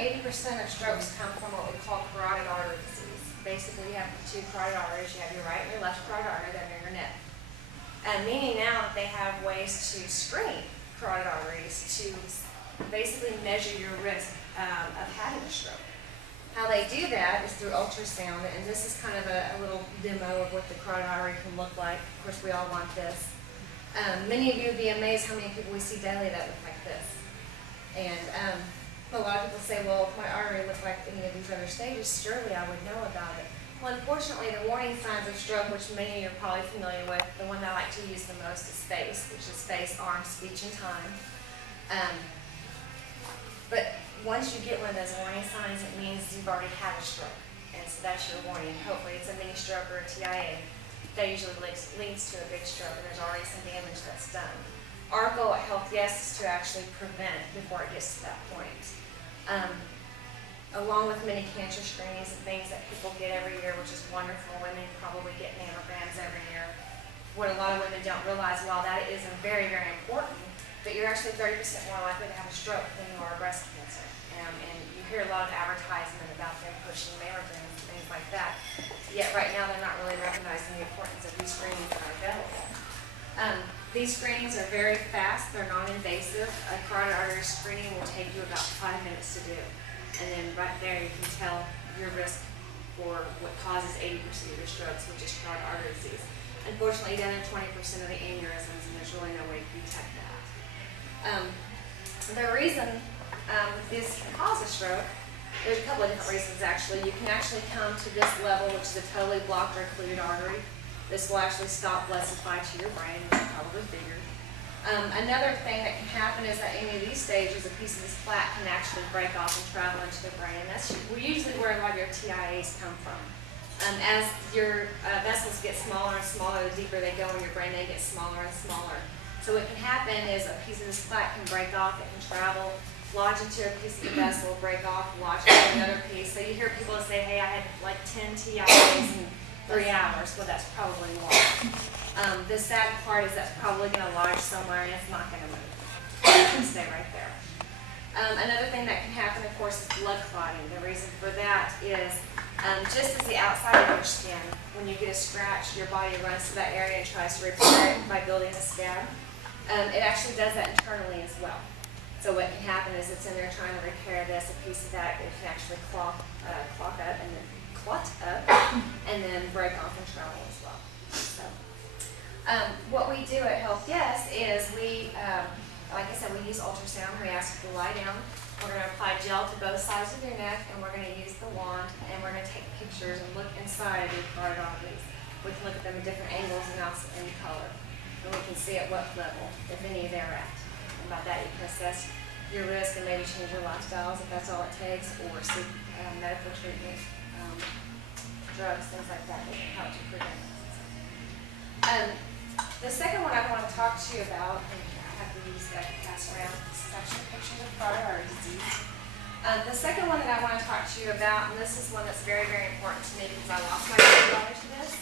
80% of strokes come from what we call carotid artery disease. Basically, you have the two carotid arteries. You have your right and your left carotid artery that are in your neck. Meaning now that they have ways to screen carotid arteries to basically measure your risk of having a stroke. How they do that is through ultrasound, and this is kind of a little demo of what the carotid artery can look like. Of course, we all want this. Many of you would be amazed how many people we see daily that look like this. And a lot of people say, well, if my artery looked like any of these other stages, surely I would know about it. Well, unfortunately, the warning signs of stroke, which many of you are probably familiar with, the one that I like to use the most is face, which is face, arm, speech, and time. But once you get one of those warning signs, it means you've already had a stroke. And so that's your warning. Hopefully it's a mini stroke or a TIA. That usually leads to a big stroke, and there's already some damage that's done. Our goal at Health Yes is to actually prevent before it gets to that point. Along with many cancer screenings and things that people get every year, which is wonderful. Women probably get mammograms every year. What a lot of women don't realize, while that is very, very important, but you're actually 30% more likely to have a stroke than you are breast cancer. And you hear a lot of advertisement about them pushing mammograms and things like that. Yet right now they're not really recognizing the importance of these screenings that are available. These screenings are very fast, they're non-invasive. A carotid artery screening will take you about 5 minutes to do. And then right there you can tell your risk for what causes 80% of your strokes, which is carotid artery disease. Unfortunately, down to 20% of the aneurysms, and there's really no way to detect that. The reason this causes stroke, there's a couple of different reasons actually. You can actually come to this level, which is a totally blocked or occluded artery. This will actually stop blood supply to your brain, which is probably bigger. Another thing that can happen is that any of these stages, a piece of this plaque can actually break off and travel into the brain. And that's usually where a lot of your TIAs come from. As your vessels get smaller and smaller, the deeper they go in your brain, they get smaller and smaller. So what can happen is a piece of this plaque can break off, it can travel, lodge into a piece of the vessel, break off, lodge into another piece. So you hear people say, hey, I had like 10 TIAs in 3 hours. Well, that's probably more. The sad part is that's probably going to lodge somewhere and it's not going to move. It's going to stay right there. Another thing that can happen, of course, is blood clotting. The reason for that is just as the outside of your skin, when you get a scratch, your body runs to that area and tries to repair it by building a scab. It actually does that internally as well. So what can happen is it's in there trying to repair this, a piece of that, it can actually clot up and then break off and travel as well. So, what we do at Health Yes is we, like I said, we use ultrasound. We ask you to lie down. We're going to apply gel to both sides of your neck, and we're going to use the wand, and we're going to take pictures and look inside of your carotid arteries. We can look at them at different angles and also in color. And we can see at what level, if any, they're at. And by that you can assess your risk and maybe change your lifestyles if that's all it takes, or seek medical treatment, drugs, things like that can help to prevent it. The second one I want to talk to you about, and I have to use that to pass around, this is actually pictures of carotid artery disease. The second one that I want to talk to you about, and this is one that's very, very important to me because I lost my grandfather to this.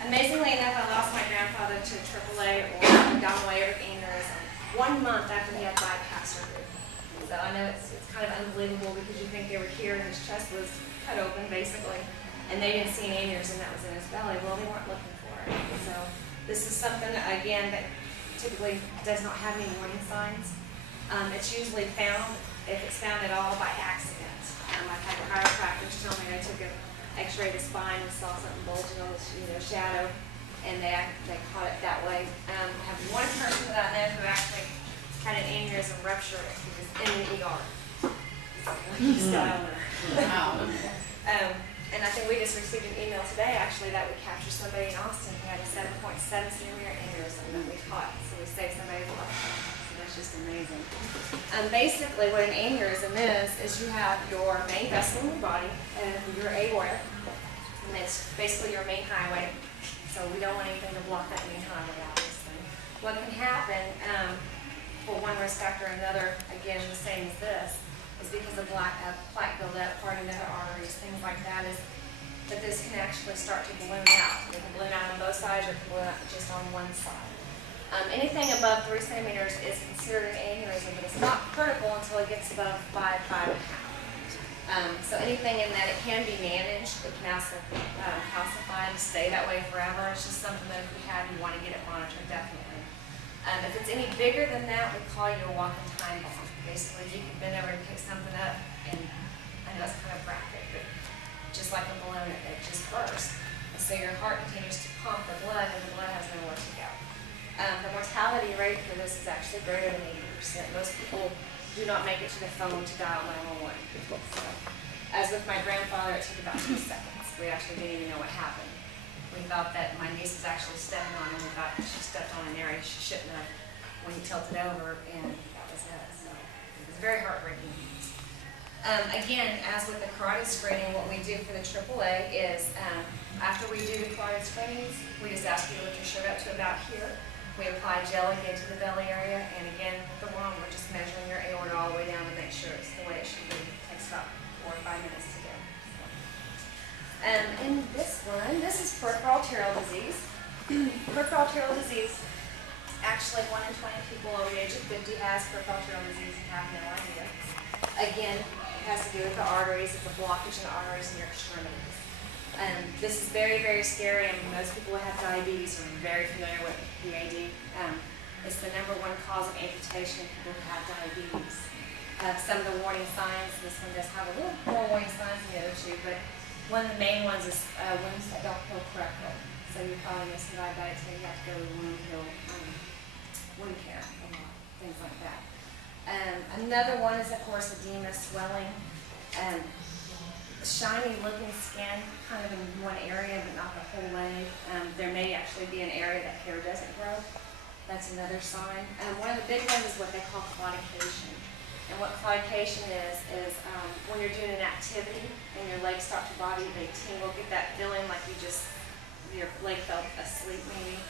Amazingly enough, I lost my grandfather to AAA or abdominal aortic aneurysm 1 month after he had bypass surgery. So I know it's kind of unbelievable because you think they were here and his chest was cut open basically, and they didn't see an aneurysm that was in his belly. Well, they weren't looking for it. So this is something, again, that typically does not have any warning signs. It's usually found, if it's found at all, by accident. I've had chiropractors tell me they took an x-ray of the spine and saw something bulging on the shadow, and they caught it that way. I have one person that I know who actually had an aneurysm rupture. He was in the ER. Wow. And I think we just received an email today, actually, that we captured somebody in Austin who had a 7.7 centimeter aneurysm that we caught. So we saved somebody's life. So that's just amazing. Basically, what an aneurysm is you have your main vessel in your body, and your aorta, and it's basically your main highway. So we don't want anything to block that main highway, obviously. What can happen for one risk factor or another, again, the same as this, is because of plaque buildup, hardening of the arteries, things like that, is that this can actually start to balloon out. It can balloon out on both sides or it can balloon out just on one side. Anything above 3 centimeters is considered an aneurysm, but it's not critical until it gets above 5, 5.5. So anything in that, it can be managed. It can also calcify and stay that way forever. It's just something that if we have, you want to get it monitored, definitely. If it's any bigger than that, we call you a walking time bomb. Basically, you can bend over and pick something up, and I know it's kind of graphic, but just like a balloon, it just bursts. And so your heart continues to pump the blood, and the blood has nowhere to go. The mortality rate for this is actually greater than 80%. Most people do not make it to the phone to dial 911. So, as with my grandfather, it took about 2 seconds. We actually didn't even know what happened. We thought that my niece was actually stepping on him. We thought she stepped on an area she shouldn't have when he tilted over, and that was it. So it was very heartbreaking. Again, as with the carotid screening, what we do for the AAA is after we do the carotid screenings, we just ask you to lift your shirt up to about here. We apply gel again to the belly area, and again, with the wand, we're just measuring your aorta all the way down to make sure it's the way it should be. It takes about 4 or 5 minutes to do. In this one, this is peripheral arterial disease. Peripheral arterial disease, actually 1 in 20 people over the age of 50 has peripheral arterial disease and have no idea. Again, it has to do with the arteries. It's a blockage in the arteries in your extremities. This is very, very scary, and most people who have diabetes are very familiar with PAD. It's the #1 cause of amputation in people who have diabetes. Some of the warning signs, this one does have a little more warning signs than the other two, but one of the main ones is wounds that don't heal correctly. So you probably know some diabetics, so you have to go to wound care a lot, things like that. Another one is, of course, edema, swelling. Shiny looking skin kind of in one area but not the whole leg. There may actually be an area that hair doesn't grow. That's another sign. One of the big ones is what they call claudication. And what claudication is when you're doing an activity and your legs start to body, they tingle, get that feeling like your leg fell asleep maybe.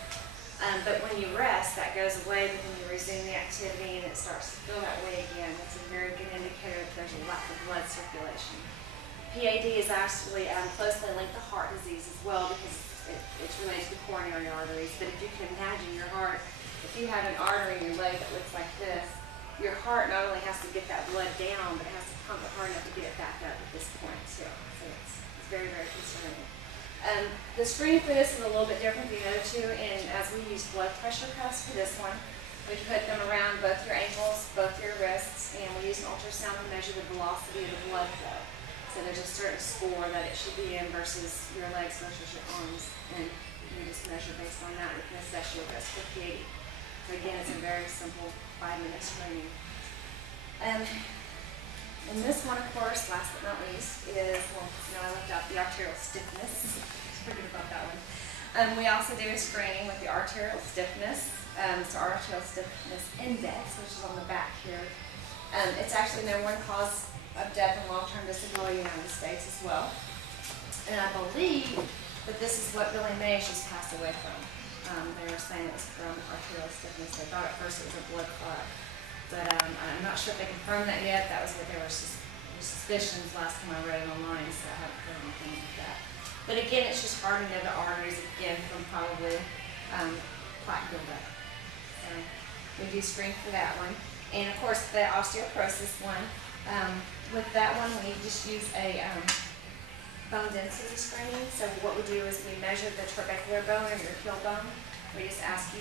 But when you rest, that goes away, but then you resume the activity and it starts to feel that way again. It's a very good indicator that there's a lack of blood circulation. PAD is actually closely linked to heart disease as well because it's related to the coronary arteries. But if you can imagine your heart, if you have an artery in your leg that looks like this, your heart not only has to get that blood down, but it has to pump it hard enough to get it back up at this point too. So it's very, very concerning. The screening for this is a little bit different than the other two, and as we use blood pressure cuffs for this one, we put them around both your ankles, both your wrists, and we use an ultrasound to measure the velocity of the blood flow. So there's a certain score that it should be in versus your legs versus your arms, and we just measure based on that. We can assess your risk for PAD. So again, it's a very simple 5-minute screening. And this one, of course, last but not least, is, well, I left out the arterial stiffness. Forget about that one. We also do a screening with the arterial stiffness. So arterial stiffness index, which is on the back here. It's actually the #1 cause of death and long-term disability in the United States as well. And I believe that this is what Billy May just passed away from. They were saying it was from arterial stiffness. They thought at first it was a blood clot. But I'm not sure if they confirmed that yet. That was what they were suspicions last time I read it online, so I haven't heard anything like that. But again, it's just hardening of the arteries again from probably plaque buildup. So we do screen for that one. And of course the osteoporosis one. With that one, we just use a bone density screening. So what we do is we measure the trabecular bone or your heel bone. We just ask you